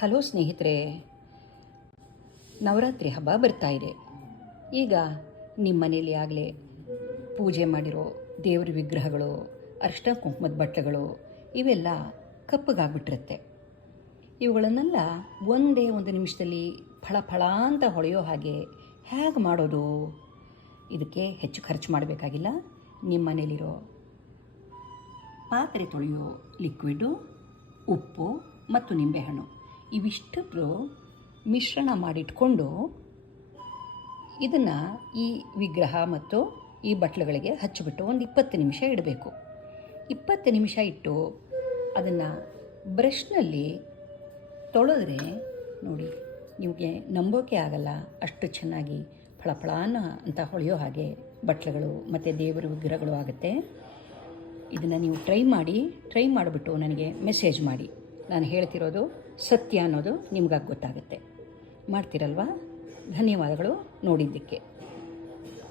Hello ಸ್ನೇಹಿತರೆ, ನವರಾತ್ರಿ ಹಬ್ಬ ಬರ್ತಾ ಇದೆ. ಈಗ ನಿಮ್ಮ ಮನೇಲಿ ಆಗಲೇ ಪೂಜೆ ಮಾಡಿರೋ ದೇವ್ರ ವಿಗ್ರಹಗಳು, ಅರಿಶಿನ ಕುಂಕುಮದ ಬಟ್ಟೆಗಳು ಇವೆಲ್ಲ ಕಪ್ಪಗಾಗ್ಬಿಟ್ಟಿರುತ್ತೆ. ಇವುಗಳನ್ನೆಲ್ಲ ಒಂದೇ ಒಂದು ನಿಮಿಷದಲ್ಲಿ ಫಳ ಅಂತ ಹೊಳೆಯೋ ಹಾಗೆ ಹೇಗೆ ಮಾಡೋದು? ಇದಕ್ಕೆ ಹೆಚ್ಚು ಖರ್ಚು ಮಾಡಬೇಕಾಗಿಲ್ಲ. ನಿಮ್ಮ ಮನೇಲಿರೋ ಪಾತ್ರೆ ತೊಳೆಯೋ ಲಿಕ್ವಿಡು, ಉಪ್ಪು ಮತ್ತು ನಿಂಬೆಹಣ್ಣು ಇವಿಷ್ಟಕ್ಕೂ ಮಿಶ್ರಣ ಮಾಡಿಟ್ಕೊಂಡು ಇದನ್ನು ಈ ವಿಗ್ರಹ ಮತ್ತು ಈ ಬಟ್ಲುಗಳಿಗೆ ಹಚ್ಚಿಬಿಟ್ಟು ಒಂದು 20 ನಿಮಿಷ ಇಡಬೇಕು. 20 ನಿಮಿಷ ಇಟ್ಟು ಅದನ್ನು ಬ್ರಷ್ನಲ್ಲಿ ತೊಳೆದ್ರೆ ನೋಡಿ, ನಿಮಗೆ ನಂಬೋಕೆ ಆಗಲ್ಲ, ಅಷ್ಟು ಚೆನ್ನಾಗಿ ಫಳಫಳಾನ ಅಂತ ಹೊಳೆಯೋ ಹಾಗೆ ಬಟ್ಲುಗಳು ಮತ್ತು ದೇವರ ವಿಗ್ರಹಗಳು ಆಗುತ್ತೆ. ಇದನ್ನು ನೀವು ಟ್ರೈ ಮಾಡಿಬಿಟ್ಟು ನನಗೆ ಮೆಸೇಜ್ ಮಾಡಿ. ನಾನು ಹೇಳ್ತಿರೋದು ಸತ್ಯ ಅನ್ನೋದು ನಿಮ್ಗಾಗಿ ಗೊತ್ತಾಗುತ್ತೆ. ಮಾಡ್ತೀರಲ್ವಾ? ಧನ್ಯವಾದಗಳು ನೋಡಿದ್ದಕ್ಕೆ.